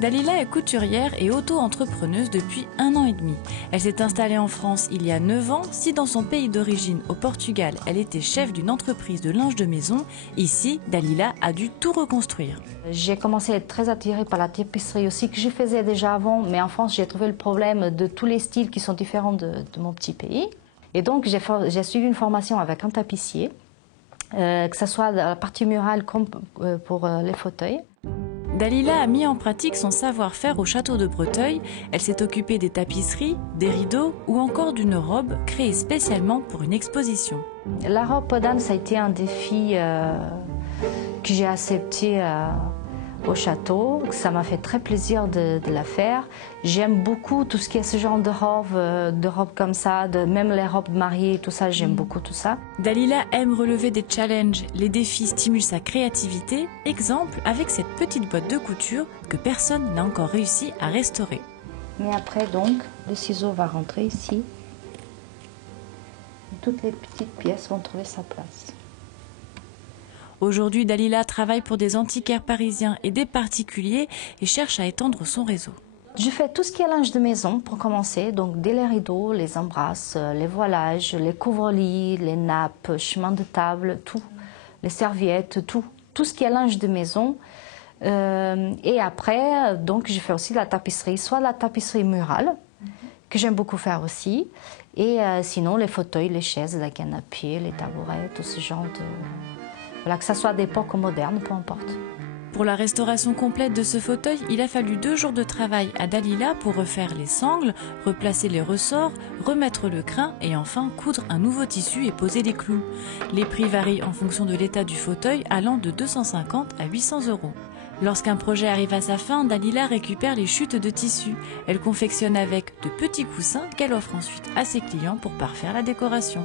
Dalila est couturière et auto-entrepreneuse depuis 1 an et demi. Elle s'est installée en France il y a 9 ans. Si dans son pays d'origine, au Portugal, elle était chef d'une entreprise de linge de maison, ici, Dalila a dû tout reconstruire. J'ai commencé à être très attirée par la tapisserie aussi, que je faisais déjà avant, mais en France, j'ai trouvé le problème de tous les styles qui sont différents de mon petit pays. Et donc, j'ai suivi une formation avec un tapissier, que ce soit la partie murale comme pour les fauteuils. Dalila a mis en pratique son savoir-faire au château de Breteuil. Elle s'est occupée des tapisseries, des rideaux ou encore d'une robe créée spécialement pour une exposition. La robe Podane, ça a été un défi que j'ai accepté au château. Ça m'a fait très plaisir de la faire. J'aime beaucoup tout ce qui est ce genre de robes comme ça, même les robes mariées, tout ça, j'aime beaucoup tout ça. Dalila aime relever des challenges. Les défis stimulent sa créativité. Exemple avec cette petite boîte de couture que personne n'a encore réussi à restaurer. Mais après donc, le ciseau va rentrer ici. Toutes les petites pièces vont trouver sa place. Aujourd'hui, Dalila travaille pour des antiquaires parisiens et des particuliers et cherche à étendre son réseau. Je fais tout ce qui est linge de maison pour commencer, donc dès les rideaux, les embrasses, les voilages, les couvre-lits, les nappes, chemins de table, tout, les serviettes, tout ce qui est linge de maison. Et après, donc je fais aussi de la tapisserie, soit de la tapisserie murale, que j'aime beaucoup faire aussi, et sinon les fauteuils, les chaises, les canapés, les tabourets, tout ce genre de... Voilà, que ça soit d'époque ou moderne, peu importe. Pour la restauration complète de ce fauteuil, il a fallu 2 jours de travail à Dalila pour refaire les sangles, replacer les ressorts, remettre le crin et enfin coudre un nouveau tissu et poser les clous. Les prix varient en fonction de l'état du fauteuil, allant de 250 à 800 €. Lorsqu'un projet arrive à sa fin, Dalila récupère les chutes de tissu. Elle confectionne avec de petits coussins qu'elle offre ensuite à ses clients pour parfaire la décoration.